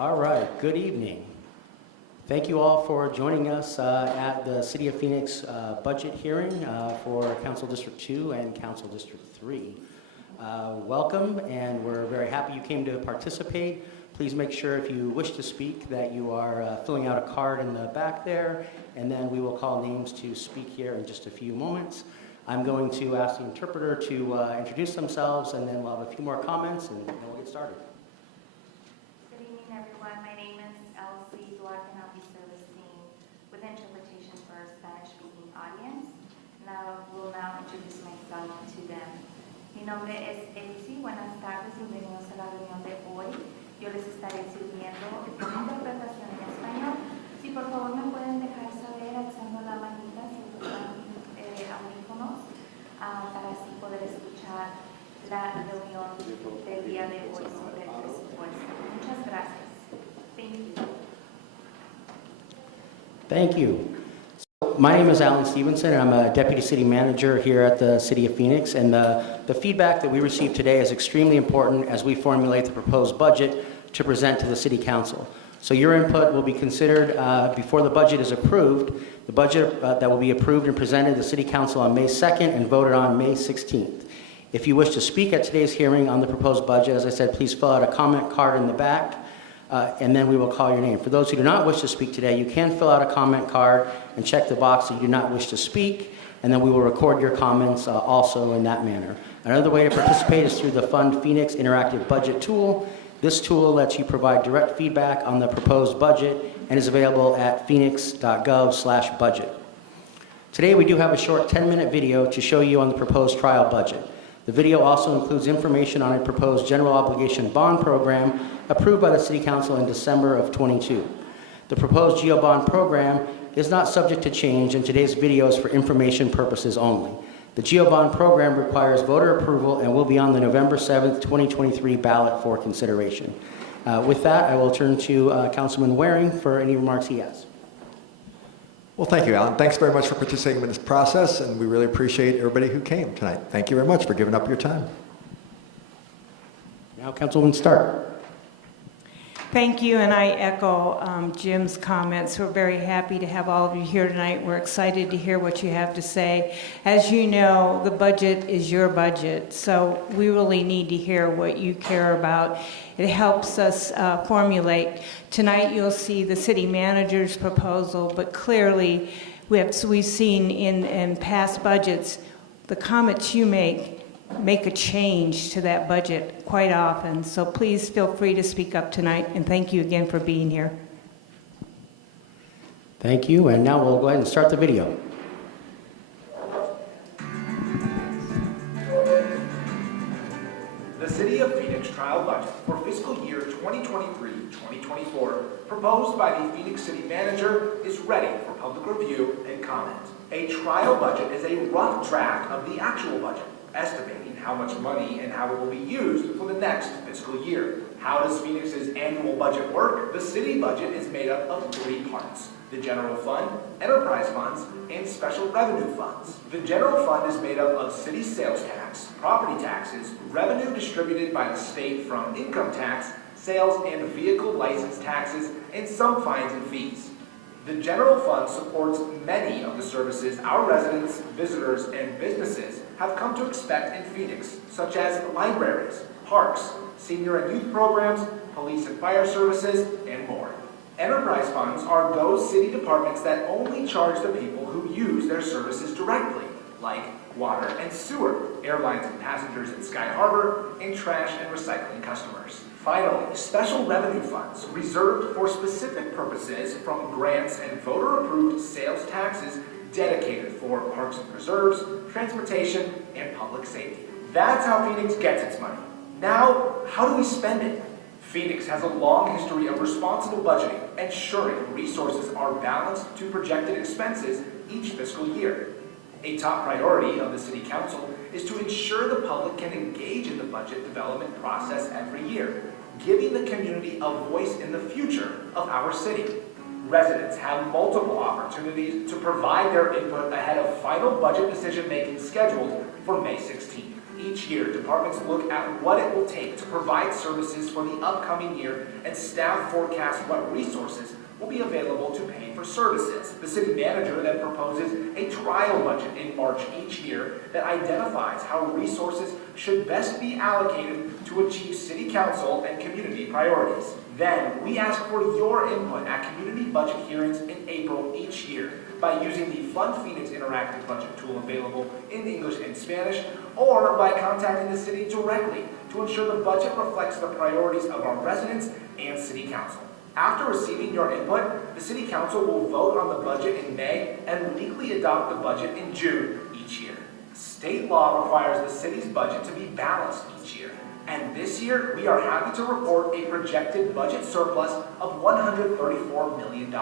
All right, good evening. Thank you all for joining us at the City of Phoenix budget hearing for Council District 2 and Council District 3. Welcome, and we're very happy you came to participate. Please make sure if you wish to speak that you are filling out a card in the back there, and then we will call names to speak here in just a few moments. I'm going to ask the interpreter to introduce themselves, and then we'll have a few more comments, and then we'll get started. Good evening, everyone. My name is Elsie Duarte, and I'll be servicing with interpretation for a Spanish-speaking audience. Will now introduce myself to them. Mi nombre es Elsie. Buenas tardes y bienvenidos a la reunión de hoy. Yo les estaré sirviendo con interpretación en español. Si por favor me pueden dejar saber alzando la manita si usan audífonos para así poder escuchar la reunión del día de hoy sobre el presupuesto. Muchas gracias. Thank you. Thank you. So, my name is Alan Stevenson, and I'm a Deputy City Manager here at the City of Phoenix. And the feedback that we received today is extremely important as we formulate the proposed budget to present to the City Council. So your input will be considered before the budget is approved. The budget that will be approved and presented to the City Council on May 2nd and voted on May 16th. If you wish to speak at today's hearing on the proposed budget, as I said, please fill out a comment card in the back, and then we will call your name. For those who do not wish to speak today, you can fill out a comment card and check the box that you do not wish to speak, and then we will record your comments also in that manner. Another way to participate is through the Fund Phoenix Interactive Budget Tool. This tool lets you provide direct feedback on the proposed budget and is available at Phoenix.gov/budget. Today we do have a short 10-minute video to show you on the proposed trial budget. The video also includes information on a proposed general obligation bond program approved by the City Council in December of 22. The proposed GEO bond program is not subject to change, and today's video is for information purposes only. The GEO bond program requires voter approval and will be on the November 7th, 2023 ballot for consideration. With that, I will turn to Councilman Waring for any remarks he has. Well, thank you, Alan. Thanks very much for participating in this process, and we really appreciate everybody who came tonight. Thank you very much for giving up your time. Now, Councilwoman Stark. Thank you, and I echo Jim's comments. We're very happy to have all of you here tonight. We're excited to hear what you have to say. As you know, the budget is your budget, so we really need to hear what you care about. It helps us formulate. Tonight you'll see the city manager's proposal, but clearly we've seen in past budgets, the comments you make a change to that budget quite often. So please feel free to speak up tonight, and thank you again for being here. Thank you, and now we'll go ahead and start the video. The City of Phoenix trial budget for fiscal year 2023-2024, proposed by the Phoenix City Manager, is ready for public review and comment. A trial budget is a rough draft of the actual budget, estimating how much money and how it will be used for the next fiscal year. How does Phoenix's annual budget work? The city budget is made up of 3 parts: the general fund, enterprise funds, and special revenue funds. The general fund is made up of city sales tax, property taxes, revenue distributed by the state from income tax, sales and vehicle license taxes, and some fines and fees. The general fund supports many of the services our residents, visitors, and businesses have come to expect in Phoenix, such as libraries, parks, senior and youth programs, police and fire services, and more. Enterprise funds are those city departments that only charge the people who use their services directly, like water and sewer, airlines and passengers in Sky Harbor, and trash and recycling customers. Finally, special revenue funds reserved for specific purposes from grants and voter-approved sales taxes dedicated for parks and preserves, transportation, and public safety. That's how Phoenix gets its money. Now, how do we spend it? Phoenix has a long history of responsible budgeting, ensuring resources are balanced to projected expenses each fiscal year. A top priority of the City Council is to ensure the public can engage in the budget development process every year, giving the community a voice in the future of our city. Residents have multiple opportunities to provide their input ahead of final budget decision-making scheduled for May 16th. Each year, departments look at what it will take to provide services for the upcoming year, and staff forecast what resources will be available to pay for services. The city manager then proposes a trial budget in March each year that identifies how resources should best be allocated to achieve city council and community priorities. Then, we ask for your input at community budget hearings in April each year by using the Fund Phoenix interactive budget tool available in English and Spanish, or by contacting the city directly to ensure the budget reflects the priorities of our residents and city council. After receiving your input, the City Council will vote on the budget in May and legally adopt the budget in June each year. State law requires the city's budget to be balanced each year, and this year we are happy to report a projected budget surplus of $134 million.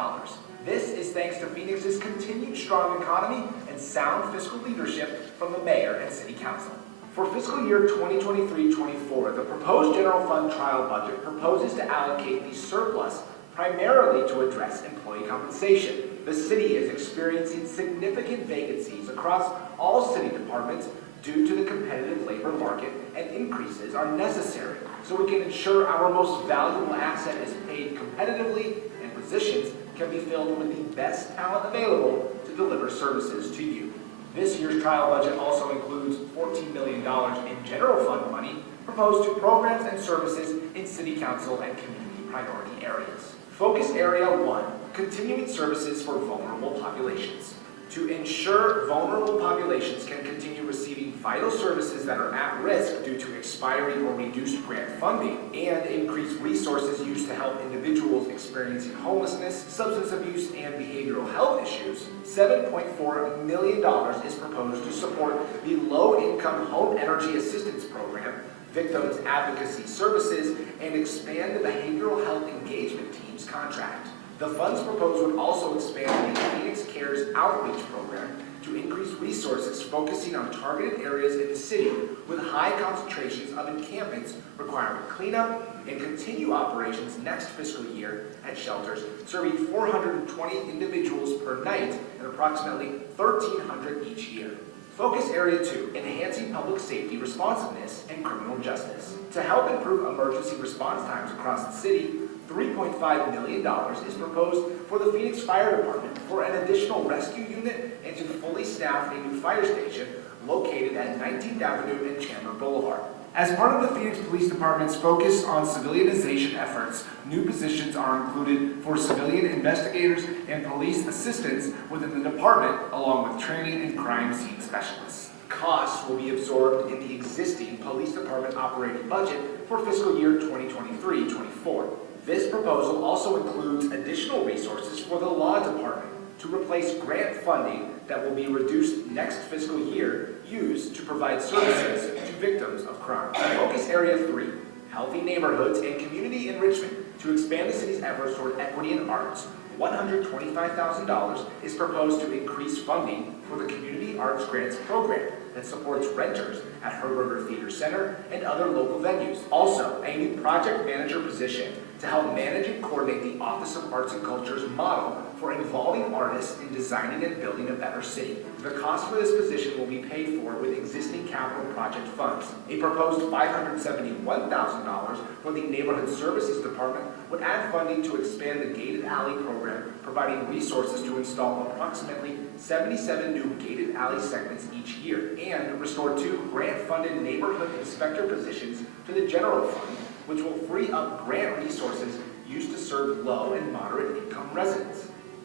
This is thanks to Phoenix's continued strong economy and sound fiscal leadership from the mayor and City Council. For fiscal year 2023-24, the proposed general fund trial budget proposes to allocate the surplus primarily to address employee compensation. The city is experiencing significant vacancies across all city departments due to the competitive labor market, and increases are necessary so we can ensure our most valuable asset is paid competitively and positions can be filled with the best talent available to deliver services to you. This year's trial budget also includes $14 million in general fund money proposed to programs and services in city council and community priority areas. Focus Area 1, continuing services for vulnerable populations. To ensure vulnerable populations can continue receiving vital services that are at risk due to expiring or reduced grant funding, and increase resources used to help individuals experiencing homelessness, substance abuse, and behavioral health issues, $7.4 million is proposed to support the Low-Income Home Energy Assistance Program, Victims Advocacy Services, and expand the Behavioral Health Engagement Team's contract. The funds proposed would also expand the Phoenix Cares Outreach Program to increase resources focusing on targeted areas in the city with high concentrations of encampments requiring cleanup, and continue operations next fiscal year at shelters serving 420 individuals per night and approximately 1,300 each year. Focus Area 2, enhancing public safety responsiveness and criminal justice. To help improve emergency response times across the city, $3.5 million is proposed for the Phoenix Fire Department for an additional rescue unit and to fully staff a new fire station located at 19th Avenue and Chandler Boulevard. As part of the Phoenix Police Department's focus on civilianization efforts, new positions are included for civilian investigators and police assistants within the department, along with training and crime scene specialists. Costs will be absorbed in the existing police department operating budget for fiscal year 2023-24. This proposal also includes additional resources for the law department to replace grant funding that will be reduced next fiscal year used to provide services to victims of crime. Focus Area 3, healthy neighborhoods and community enrichment to expand the city's efforts toward equity and arts. $125,000 is proposed to increase funding for the Community Arts Grants Program that supports renters at Herberger Theater Center and other local venues. Also, a new project manager position to help manage and coordinate the Office of Arts and Culture's model for involving artists in designing and building a better city. The cost for this position will be paid for with existing capital project funds. A proposed $571,000 for the Neighborhood Services Department would add funding to expand the Gated Alley program, providing resources to install approximately 77 new gated alley segments each year, and restore 2 grant-funded neighborhood inspector positions to the general fund, which will free up grant resources used to serve low and moderate income residents.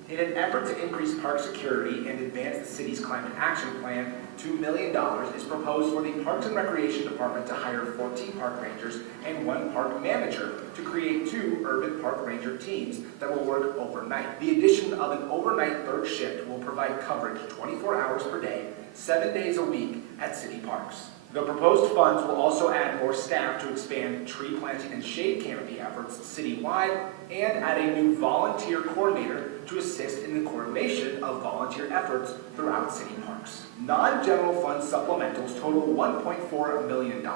In an effort to increase park security and advance the city's climate action plan, $2 million is proposed for the Parks and Recreation Department to hire 14 park rangers and 1 park manager to create 2 urban park ranger teams that will work overnight. The addition of an overnight third shift will provide coverage 24 hours per day, 7 days a week at city parks. The proposed funds will also add more staff to expand tree planting and shade canopy efforts citywide, and add a new volunteer coordinator to assist in the coordination of volunteer efforts throughout city parks. Non-general fund supplementals total $1.4 million.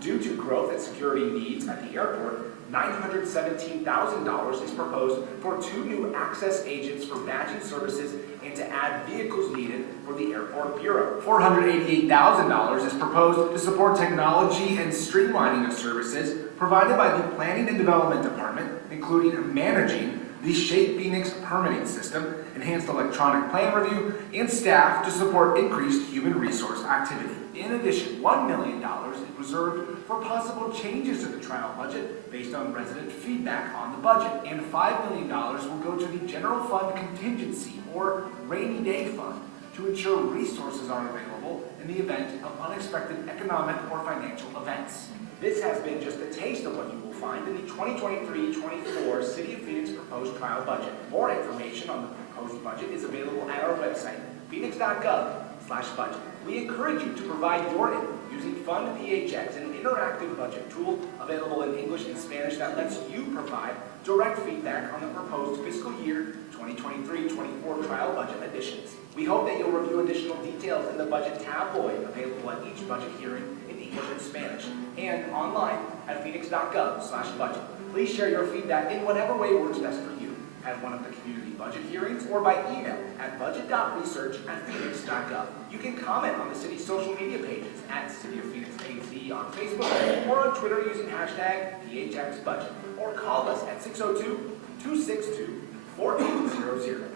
Due to growth and security needs at the airport, $917,000 is proposed for 2 new access agents for badging services and to add vehicles needed for the Airport Bureau. $488,000 is proposed to support technology and streamlining of services provided by the Planning and Development Department, including managing the Shape Phoenix permitting system, enhanced electronic plan review, and staff to support increased human resource activity. In addition, $1 million is reserved for possible changes to the trial budget based on resident feedback on the budget, and $5 million will go to the General Fund Contingency, or Rainy Day Fund, to ensure resources are available in the event of unexpected economic or financial events. This has been just a taste of what you will find in the 2023-24 City of Phoenix proposed trial budget. More information on the proposed budget is available at our website, Phoenix.gov/budget. We encourage you to provide your input using Fund PHX, an interactive budget tool available in English and Spanish that lets you provide direct feedback on the proposed fiscal year 2023-24 trial budget additions. We hope that you'll review additional details in the budget tabloid available at each budget hearing in English and Spanish, and online at Phoenix.gov/budget. Please share your feedback in whatever way works best for you, at one of the community budget hearings or by email at budget.research@phoenix.gov. You can comment on the city's social media pages at City of Phoenix AZ on Facebook or on Twitter using hashtag PHXBudget, or call us at 602-262-4800.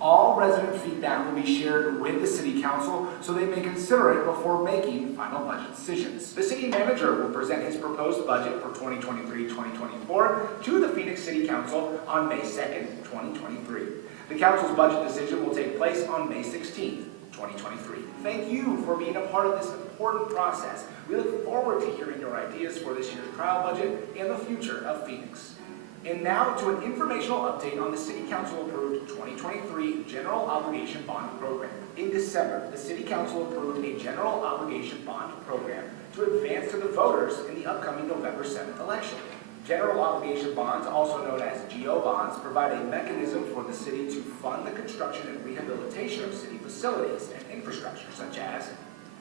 All resident feedback will be shared with the City Council so they may consider it before making final budget decisions. The City Manager will present his proposed budget for 2023-2024 to the Phoenix City Council on May 2nd, 2023. The Council's budget decision will take place on May 16th, 2023. Thank you for being a part of this important process. We look forward to hearing your ideas for this year's trial budget and the future of Phoenix. And now to an informational update on the City Council approved 2023 General Obligation Bond Program. In December, the City Council approved a General Obligation Bond Program to advance to the voters in the upcoming November 7th election. General Obligation Bonds, also known as GO bonds, provide a mechanism for the city to fund the construction and rehabilitation of city facilities and infrastructure such as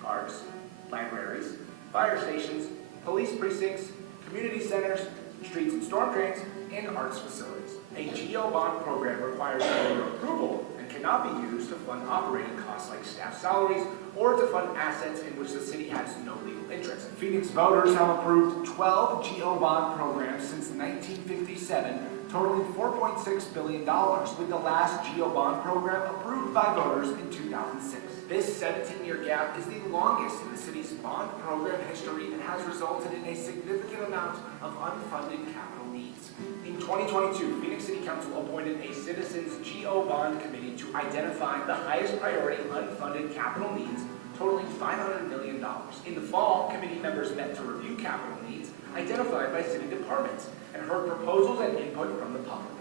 parks, libraries, fire stations, police precincts, community centers, streets and storm drains, and arts facilities. A GO bond program requires voter approval and cannot be used to fund operating costs like staff salaries or to fund assets in which the city has no legal interest. Phoenix voters have approved 12 GO bond programs since 1957, totaling $4.6 billion, with the last GO bond program approved by voters in 2006. This 17-year gap is the longest in the city's bond program history and has resulted in a significant amount of unfunded capital needs. In 2022, Phoenix City Council appointed a Citizens GO Bond Committee to identify the highest priority unfunded capital needs, totaling $500 million. In the fall, committee members met to review capital needs identified by city departments and heard proposals and input from the public.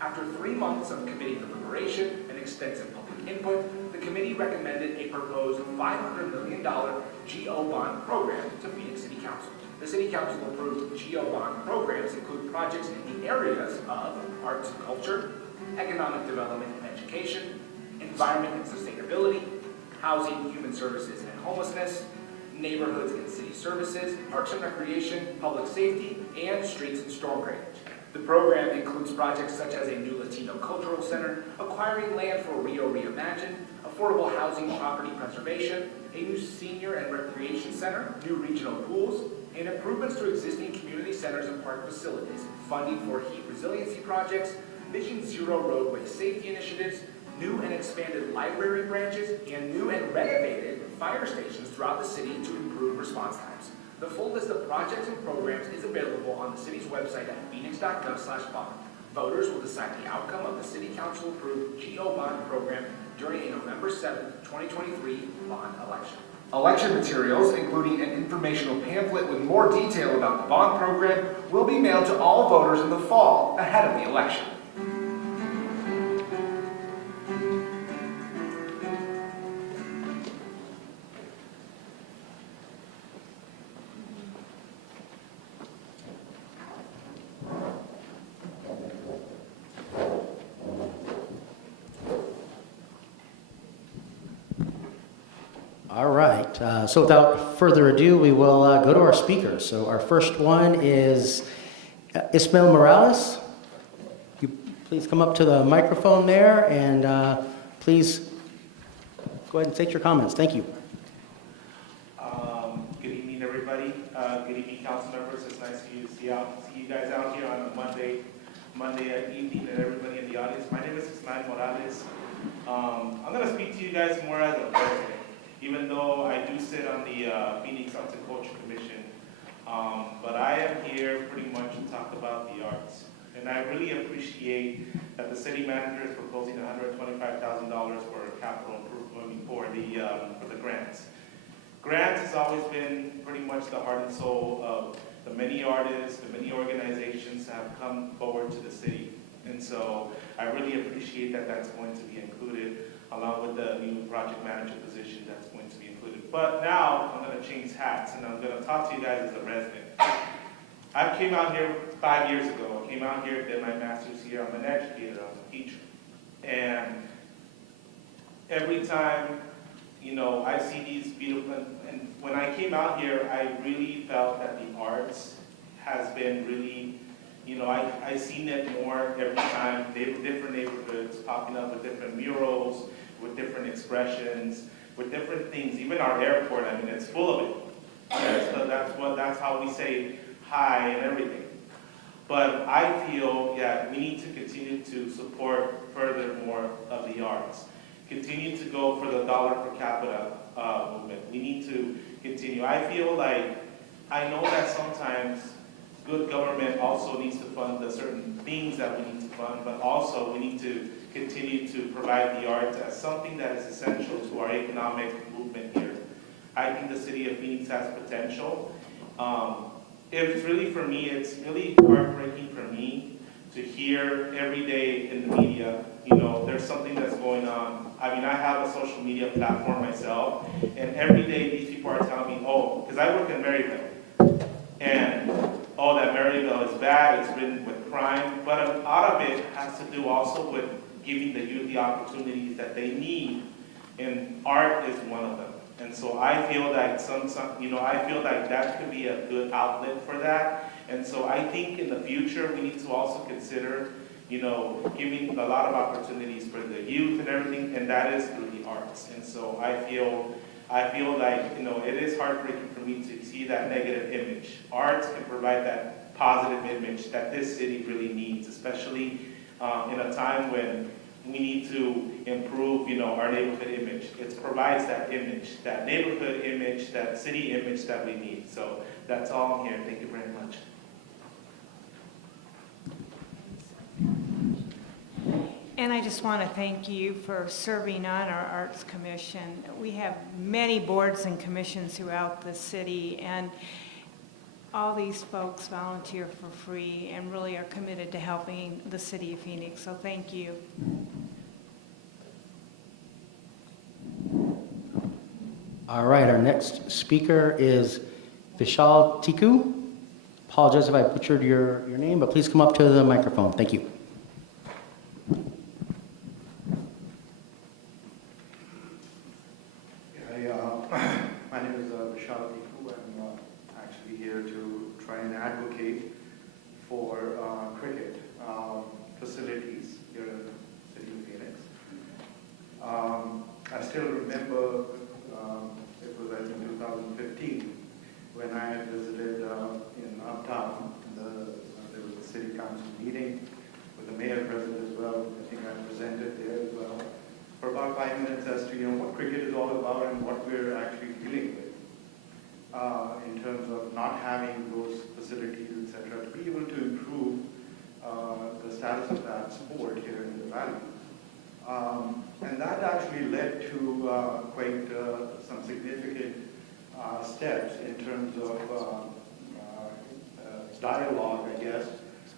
After 3 months of committee deliberation and extensive public input, the committee recommended a proposed $500 million GO Bond program to Phoenix City Council. The City Council approved GO bond programs include projects in the areas of arts and culture, economic development and education, environment and sustainability, housing, human services and homelessness, neighborhoods and city services, parks and recreation, public safety, and streets and storm drainage. The program includes projects such as a new Latino cultural center, acquiring land for Rio Reimagined, affordable housing property preservation, a new senior and recreation center, new regional pools, and improvements to existing community centers and park facilities, funding for heat resiliency projects, Vision Zero roadway safety initiatives, new and expanded library branches, and new and renovated fire stations throughout the city to improve response times. The full list of projects and programs is available on the city's website at Phoenix.gov/bond. Voters will decide the outcome of the City Council approved GO bond program during a November 7th, 2023 bond election. Election materials, including an informational pamphlet with more detail about the bond program, will be mailed to all voters in the fall ahead of the election. All right, so without further ado, we will go to our speakers. So our first one is Ismail Morales, you please come up to the microphone there and please go ahead and state your comments. Thank you. Good evening, everybody. Good evening, council members. It's nice to see you guys out here on a Monday evening, and everybody in the audience. My name is Ismail Morales. I'm going to speak to you guys more as a resident, even though I do sit on the Phoenix Arts and Culture Commission. But I am here pretty much to talk about the arts. And I really appreciate that the city manager is proposing $125,000 for capital improvement for the grants. Grants has always been pretty much the heart and soul of the many artists, the many organizations that have come forward to the city. And so I really appreciate that that's going to be included, along with the new project manager position that's going to be included. But now I'm going to change hats, and I'm going to talk to you guys as a resident. I came out here 5 years ago. I came out here, did my master's here. I'm an educator, I'm a teacher. And every time, you know, I see these beautiful, and when I came out here, I really felt that the arts has been really, you know, I seen it more every time. Different neighborhoods popping up with different murals, with different expressions, with different things. Even our airport, I mean, it's full of it. That's how we say hi and everything. But I feel, yeah, we need to continue to support further more of the arts. Continue to go for the dollar per capita movement. We need to continue. I feel like, I know that sometimes good government also needs to fund the certain things that we need to fund, but also we need to continue to provide the arts as something that is essential to our economic movement here. I think the city of Phoenix has potential. It's really, for me, it's really heartbreaking for me to hear every day in the media, you know, there's something that's going on. I mean, I have a social media platform myself, and every day these people are telling me, oh, because I work in Maryville, and oh, that Maryville is bad, it's ridden with crime, but a lot of it has to do also with giving the youth the opportunities that they need, and art is one of them. And so I feel that I feel like that could be a good outlet for that. And so I think in the future we need to also consider, you know, giving a lot of opportunities for the youth and everything, and that is through the arts. And so I feel like, you know, it is heartbreaking for me to see that negative image. Arts can provide that positive image that this city really needs, especially in a time when we need to improve, you know, our neighborhood image. It provides that image, that neighborhood image, that city image that we need. So that's all I'm here. Thank you very much. And I just want to thank you for serving on our Arts Commission. We have many boards and commissions throughout the city, and all these folks volunteer for free and really are committed to helping the city of Phoenix. So thank you. All right, our next speaker is Vishal Tiku. Apologize if I butchered your name, but please come up to the microphone. Thank you. My name is Vishal Tiku. I'm actually here to try and advocate for cricket facilities here in the city of Phoenix. I still remember it was, I think, 2015 when I had visited in Uptown. There was a city council meeting with the mayor present as well. I think I presented there as well for about 5 minutes as to, you know, what cricket is all about and what we're actually dealing with in terms of not having those facilities, etc., to be able to improve the status of that sport here in the valley. And that actually led to quite some significant steps in terms of dialogue, I guess.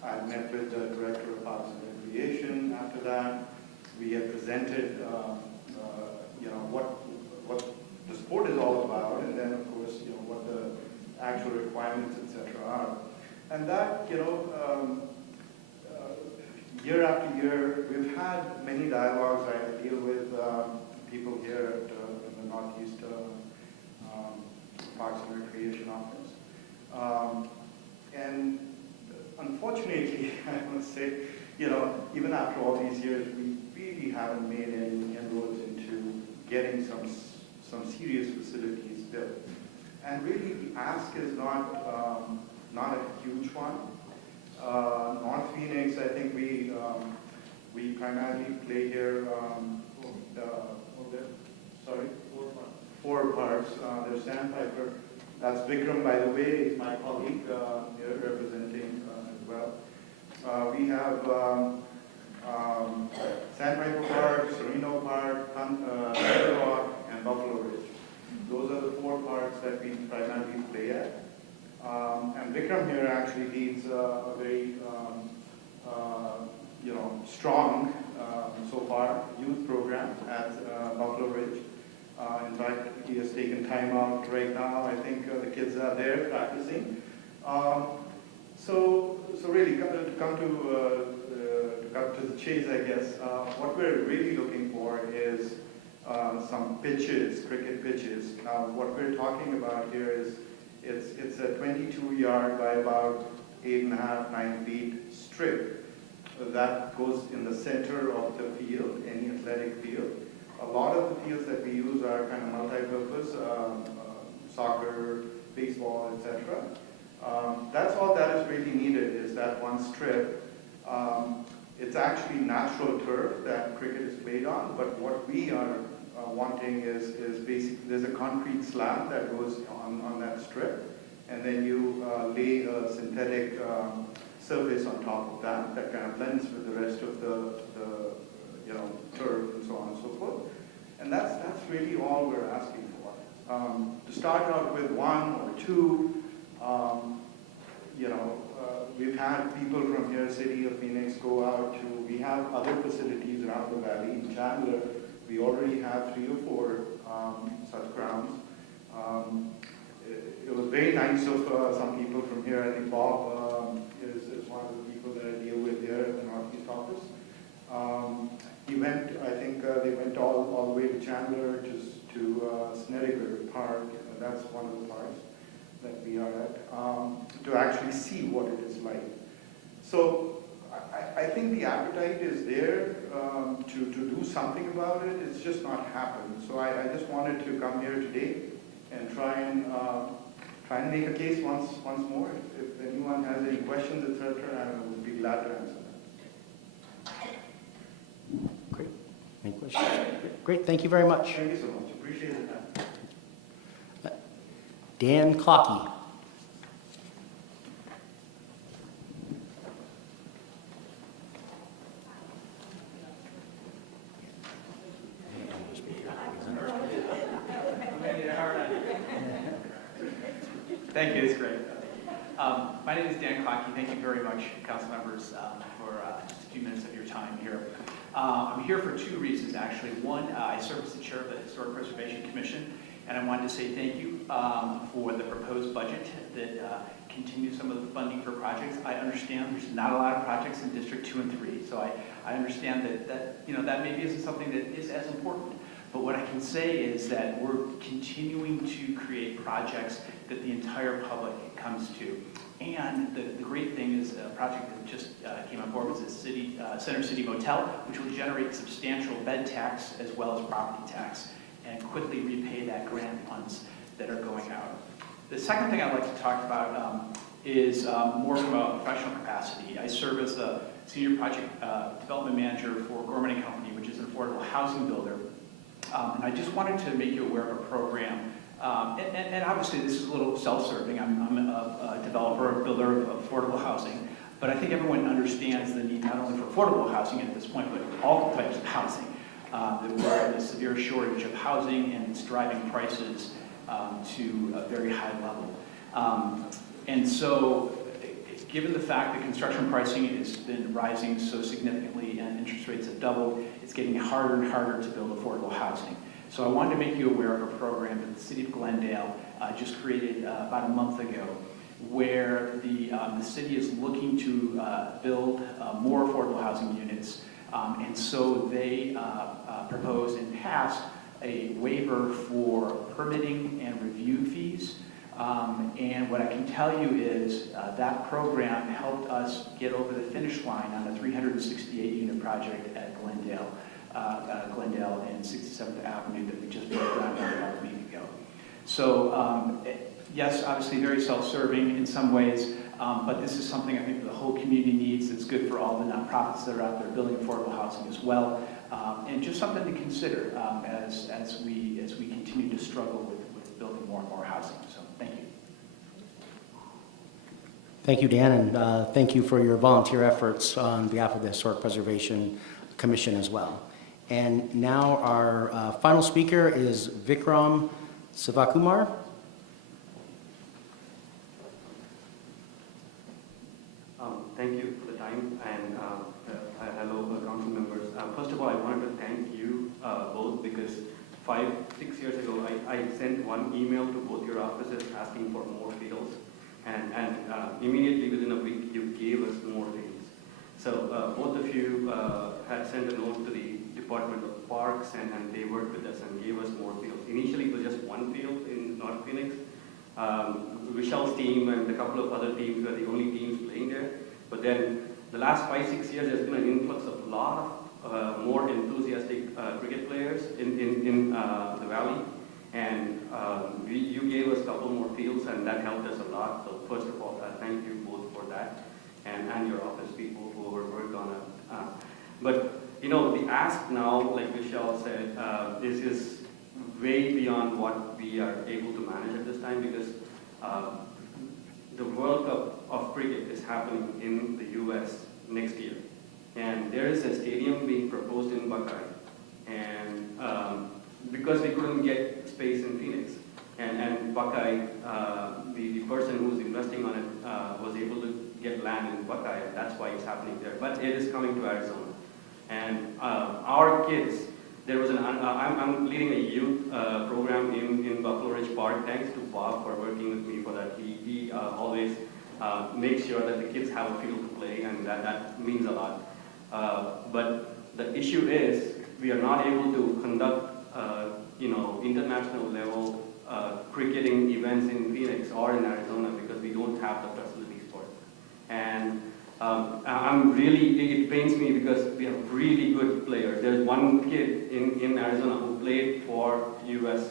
I met with the Director of Parks and Recreation after that. We had presented, you know, what the sport is all about, and then, of course, you know, what the actual requirements, etc., are. And that, you know, year after year, we've had many dialogues. I deal with people here at in the Northeast Parks and Recreation Office. And unfortunately, I must say, even after all these years, we really haven't made any inroads into getting some serious facilities built. And really, the ask is not a huge one. North Phoenix, I think we primarily play here. Four parks. There's Sandpiper. That's Vikram, by the way, is my colleague here representing as well. We have Sandpiper Park, Sereno Park, Little Rock, and Buffalo Ridge. Those are the four parks that we primarily play at. And Vikram here actually leads a very strong, so far, youth program at Buffalo Ridge. In fact, he has taken time out right now. I think the kids are there practicing. So really, to come to the chase, I guess, what we're really looking for is some pitches, cricket pitches. Now, what we're talking about here is it's a 22-yard by about 8.5, 9 feet strip that goes in the center of the field, any athletic field. A lot of the fields that we use are kind of multi-purpose, soccer, baseball, etc. That's all that is really needed is that one strip. It's actually natural turf that cricket is played on, but what we are wanting is basically there's a concrete slab that goes on that strip, and then you lay a synthetic surface on top of that kind of blends with the rest of the turf and so on and so forth. And that's really all we're asking for. To start out with one or two, we've had people from here, City of Phoenix, go out to, we have other facilities around the valley. In Chandler, we already have 3 or 4 such grounds. It was very nice of some people from here. I think Bob is one of the people that I deal with here at the Northeast office. He went, I think they went all the way to Chandler to Snedeker Park. That's one of the parks that we are at, to actually see what it is like. So I think the appetite is there to do something about it. It's just not happened. So I just wanted to come here today and try and make a case once more. If anyone has any questions, etc., I would be glad to answer them. Great. Any questions? Great. Thank you very much. Thank you so much. Appreciate it. Dan Clocky. Thank you, it's great. My name is Dan Clocky. Thank you very much, council members, for just a few minutes of your time here. I'm here for 2 reasons, actually. One, I serve as the chair of the Historic Preservation Commission, and I wanted to say thank you for the proposed budget that continues some of the funding for projects. I understand there's not a lot of projects in District 2 and 3, so I understand that maybe isn't something that is as important. But what I can say is that we're continuing to create projects that the entire public comes to. And the great thing is a project that just came on board was the Center City Motel, which will generate substantial bed tax as well as property tax and quickly repay that grant funds that are going out. The second thing I'd like to talk about is more from a professional capacity. I serve as the Senior Project Development Manager for Gorman & Company, which is an affordable housing builder. And I just wanted to make you aware of a program. And obviously this is a little self-serving. I'm a developer, a builder of affordable housing. But I think everyone understands the need not only for affordable housing at this point, but all types of housing. That we're in a severe shortage of housing, and it's driving prices to a very high level. And so, given the fact that construction pricing has been rising so significantly and interest rates have doubled, it's getting harder and harder to build affordable housing. So I wanted to make you aware of a program that the City of Glendale just created about a month ago, where the city is looking to build more affordable housing units. And so they proposed and passed a waiver for permitting and review fees And what I can tell you is that program helped us get over the finish line on a 368-unit project at Glendale and 67th Avenue that we just broke ground on about a week ago. So yes, obviously very self-serving in some ways, but this is something I think the whole community needs. It's good for all the nonprofits that are out there building affordable housing as well, and just something to consider as we continue to struggle with building more and more housing. So thank you. Thank you, Dan, and thank you for your volunteer efforts on behalf of the Historic Preservation Commission as well. And now our final speaker is Vikram Sivakumar. Thank you for the time, and hello, council members. First of all, I wanted to thank you both because 5-6 years ago, I sent one email to both your offices asking for more fields, and immediately within a week, you gave us more fields. So both of you had sent a note to the Department of Parks, and they worked with us and gave us more fields. Initially, it was just one field in North Phoenix. Vishal's team and a couple of other teams were the only teams playing there. But then the last 5-6 years, there's been an influx of a lot of more enthusiastic cricket players in the valley. And you gave us a couple more fields, and that helped us a lot. So first of all, thank you both for that, and your office people who worked on it. But you know, the ask now, like Vishal said, is way beyond what we are able to manage at this time because the World Cup of cricket is happening in the U.S. next year. And there is a stadium being proposed in Buckeye. And because we couldn't get space in Phoenix, and Buckeye, the person who's investing on it was able to get land in Buckeye, and that's why it's happening there. But it is coming to Arizona. And our kids, there was I'm leading a youth program in Buffalo Ridge Park. Thanks to Bob for working with me for that. He always makes sure that the kids have a field to play, and that means a lot. But the issue is we are not able to conduct international level cricketing events in Phoenix or in Arizona because we don't have the facilities for it. And it pains me because we have really good players. There's one kid in Arizona who played for US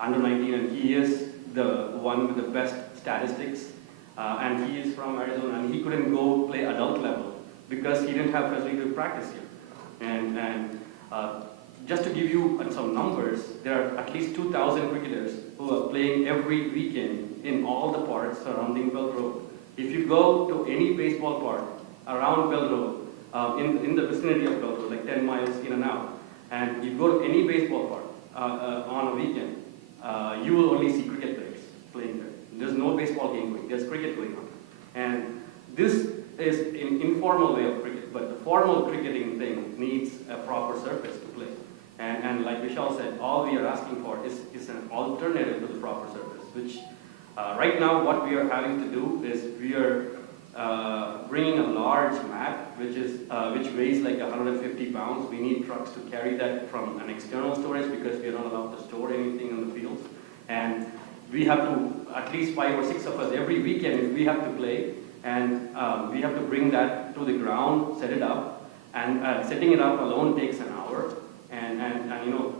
under-19, and he is the one with the best statistics, and he is from Arizona, and he couldn't go play adult level because he didn't have facility to practice here. And just to give you some numbers, there are at least 2,000 cricketers who are playing every weekend in all the parks surrounding Bell Road. If you go to any baseball park around Bell Road, in the vicinity of Bell Road, like 10 miles in and out, and you go to any baseball park on a weekend, you will only see cricket players playing there. There's no baseball game going, there's cricket going on. And this is an informal way of cricket, but the formal cricketing thing needs a proper surface to play. And like Vishal said, all we are asking for is an alternative to the proper surface, which right now what we are having to do is we are bringing a large mat, which weighs like 150 pounds. We need trucks to carry that from an external storage because we are not allowed to store anything in the fields. And we have to, at least 5 or 6 of us every weekend, we have to play, and we have to bring that to the ground, set it up, and setting it up alone takes an hour. And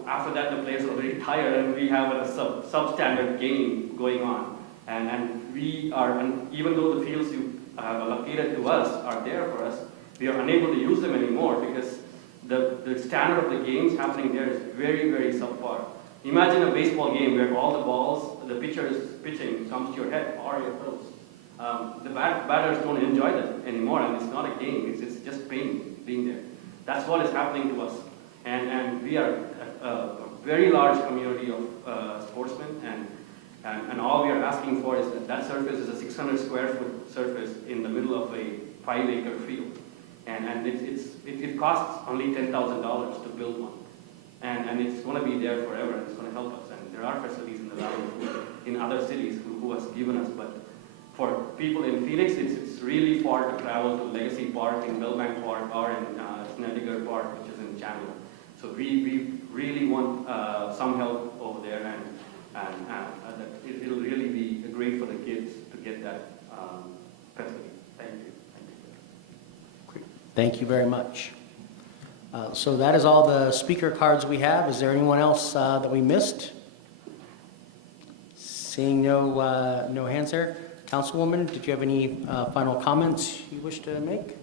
after that the players are very tired, and we have a substandard game going on. And we are, even though the fields you have allocated to us are there for us, we are unable to use them anymore because the standard of the games happening there is very, very subpar. Imagine a baseball game where all the balls, the pitcher is pitching, comes to your head or your toes. The batters don't enjoy that anymore, and it's not a game, it's just pain being there. That's what is happening to us. And we are a very large community of sportsmen, and all we are asking for is that surface is a 600 square foot surface in the middle of a 5-acre field. And it costs only $10,000 to build one. And it's going to be there forever, and it's going to help us. And there are facilities in the valley in other cities who has given us, but for people in Phoenix, it's really far to travel to Legacy Park, in Bellbank Park, or in Snedeker Park, which is in Chandler. So we really want some help over there, and and that it'll really be great for the kids to get that facility. Thank you. Thank you. Thank you very much. So that is all the speaker cards we have. Is there anyone else that we missed? Seeing no hands there. Councilwoman, did you have any final comments you wish to make?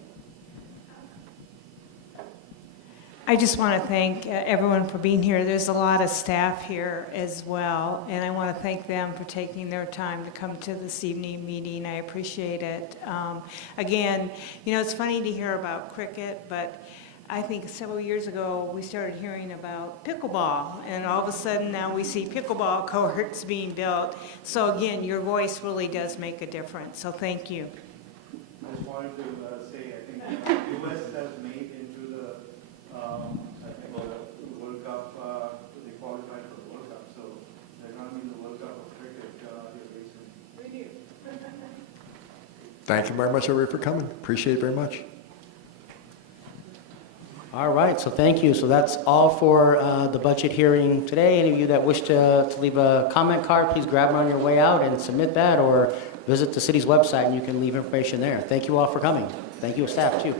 I just want to thank everyone for being here. There's a lot of staff here as well, and I want to thank them for taking their time to come to this evening meeting. I appreciate it. Again, you know, it's funny to hear about cricket, but I think several years ago we started hearing about pickleball, and all of a sudden now we see pickleball courts being built. So again, your voice really does make a difference, so thank you. I just wanted to say, I think U.S. has made into the, I think, the World Cup, they qualified for the World Cup, so they're going to be in the World Cup of cricket here very soon. We do. Thank you very much, everybody, for coming. Appreciate it very much. All right, so thank you. So that's all for the budget hearing today. Any of you that wish to leave a comment card, please grab it on your way out and submit that, or visit the city's website and you can leave information there. Thank you all for coming. Thank you, staff, too.